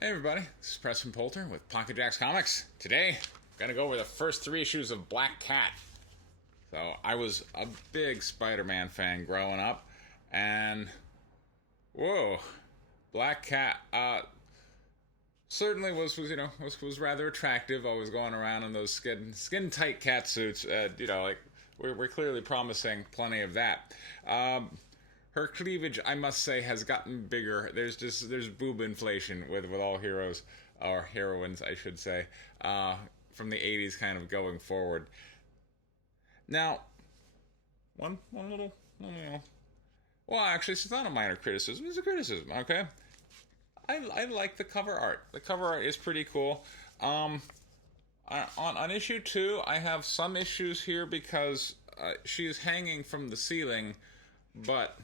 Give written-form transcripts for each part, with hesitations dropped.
Hey everybody, this is Preston Poulter with Pocket Jacks Comics. Today, I'm gonna go over the first 3 issues of Black Cat. So, I was a big Spider-Man fan growing up, and whoa, Black Cat, certainly was rather attractive. Always going around in those skin tight cat suits. We're clearly promising plenty of that. Her cleavage, I must say, has gotten bigger. There's boob inflation with all heroes, or heroines, I should say, from the '80s, kind of going forward. Now, one little, well, actually, it's not a minor criticism. It's a criticism. Okay, I like the cover art. The cover art is pretty cool. On issue 2, I have some issues here because she's hanging from the ceiling, but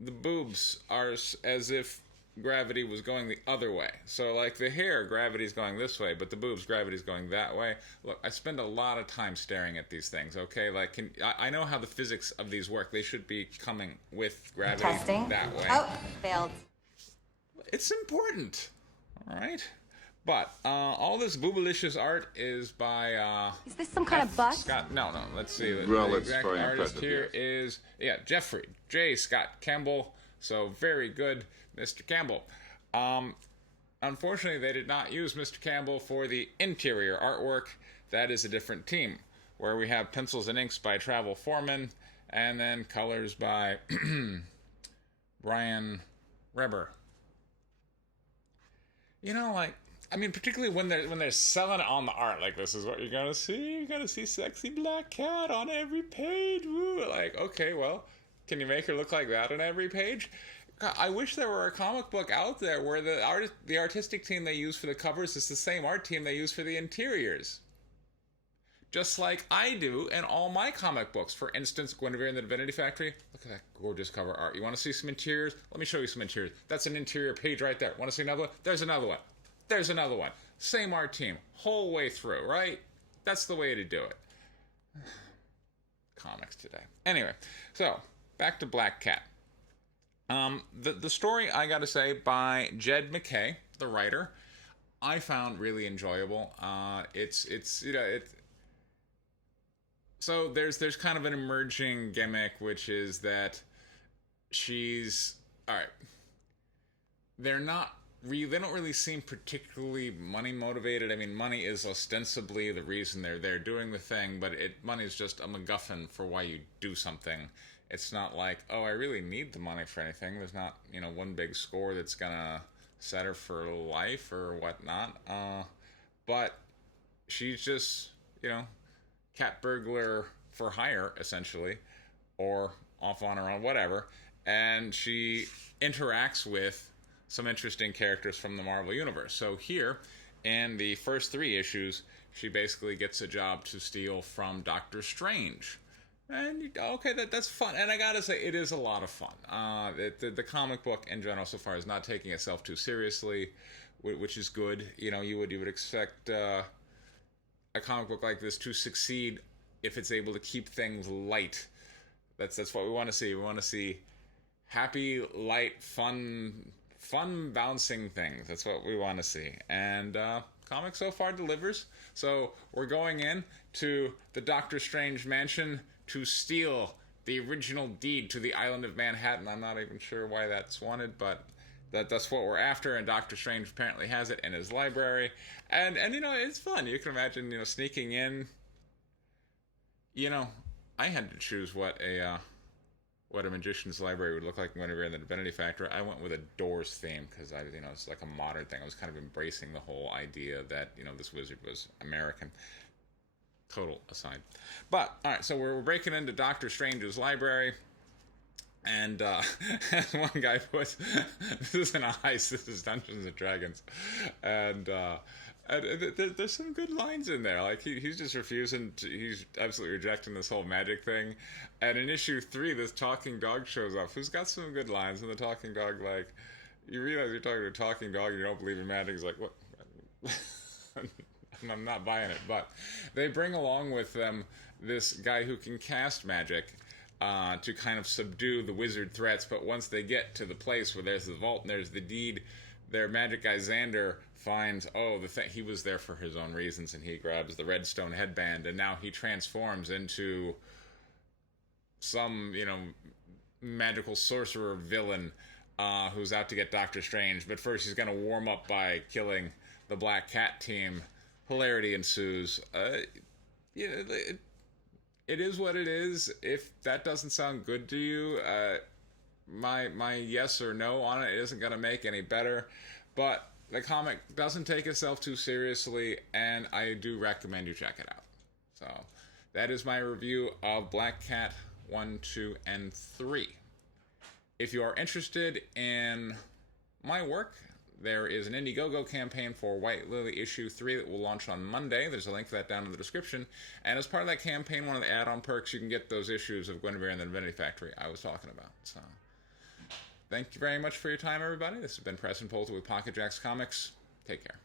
the boobs are as if gravity was going the other way. So, like the hair, gravity's going this way, but the boobs, gravity's going that way. Look, I spend a lot of time staring at these things, okay? Like, I know how the physics of these work. They should be coming with gravity Testing. that way. Oh, failed. It's important, all right? But all this boobalicious art is by Is this some kind of bust? Scott. No. Let's see. Well, the it's exact very artist impressive, here yes. is Jeffrey J. Scott Campbell. So very good, Mr. Campbell. Unfortunately, they did not use Mr. Campbell for the interior artwork. That is a different team, where we have pencils and inks by Travel Foreman, and then colors by Brian Reber. Particularly when they're selling it on the art, like, this is what you're gonna see. You're gonna see sexy Black Cat on every page. Woo. Like, okay, well, can you make her look like that on every page? God, I wish there were a comic book out there where the artistic team they use for the covers is the same art team they use for the interiors. Just like I do in all my comic books. For instance, Guinevere and the Divinity Factory. Look at that gorgeous cover art. You want to see some interiors? Let me show you some interiors. That's an interior page right there. Want to see another one? There's another one. There's another one. Same art team. Whole way through, right? That's the way to do it. Comics today. Anyway, so, back to Black Cat. The story, I gotta say, by Jed MacKay, the writer, I found really enjoyable. So there's kind of an emerging gimmick, which is that she's, alright, they don't really seem particularly money motivated. I mean, money is ostensibly the reason they're there doing the thing, but money is just a MacGuffin for why you do something. It's not like, oh, I really need the money for anything. There's not, one big score that's gonna set her for life or whatnot. But she's just, cat burglar for hire, essentially, or off on her own, whatever. And she interacts with some interesting characters from the Marvel Universe. So here, in the first 3 issues, she basically gets a job to steal from Doctor Strange. And, okay, that's fun. And I gotta say, it is a lot of fun. The comic book, in general, so far, is not taking itself too seriously, which is good. You would expect a comic book like this to succeed if it's able to keep things light. That's what we want to see. We want to see happy, light, fun bouncing things. That's what we want to see. And comic so far delivers. So we're going in to the Doctor Strange mansion to steal the original deed to the island of Manhattan. I'm not even sure why that's wanted, but that's what we're after, and Doctor Strange apparently has it in his library. And it's fun. You can imagine, sneaking in. I had to choose what a magician's library would look like in Guinevere and the Divinity Factory. I went with a Doors theme because it's like a modern thing. I was kind of embracing the whole idea that, this wizard was American. Total aside. But, alright, so we're breaking into Doctor Strange's library. And one guy puts, this isn't Ice, this is Dungeons and Dragons. And there's some good lines in there. Like, he's just refusing he's absolutely rejecting this whole magic thing. And in issue 3, this talking dog shows up, who's got some good lines. And the talking dog, like, you realize you're talking to a talking dog and you don't believe in magic. He's like, what? I'm not buying it. But they bring along with them this guy who can cast magic to kind of subdue the wizard threats. But once they get to the place where there's the vault and there's the deed, their magic guy Xander finds, oh, the thing, he was there for his own reasons, and he grabs the redstone headband, and now he transforms into some, magical sorcerer villain who's out to get Doctor Strange. But first, he's going to warm up by killing the Black Cat team. Hilarity ensues. It is what it is. If that doesn't sound good to you, my yes or no on it isn't going to make any better. But the comic doesn't take itself too seriously, and I do recommend you check it out. So that is my review of Black Cat 1, 2, and 3. If you are interested in my work, there is an Indiegogo campaign for White Lily issue 3 that will launch on Monday. There's a link for that down in the description. And as part of that campaign, one of the add-on perks, you can get those issues of Guinevere and the Divinity Factory I was talking about. So, thank you very much for your time, everybody. This has been Preston Polter with Pocket Jacks Comics. Take care.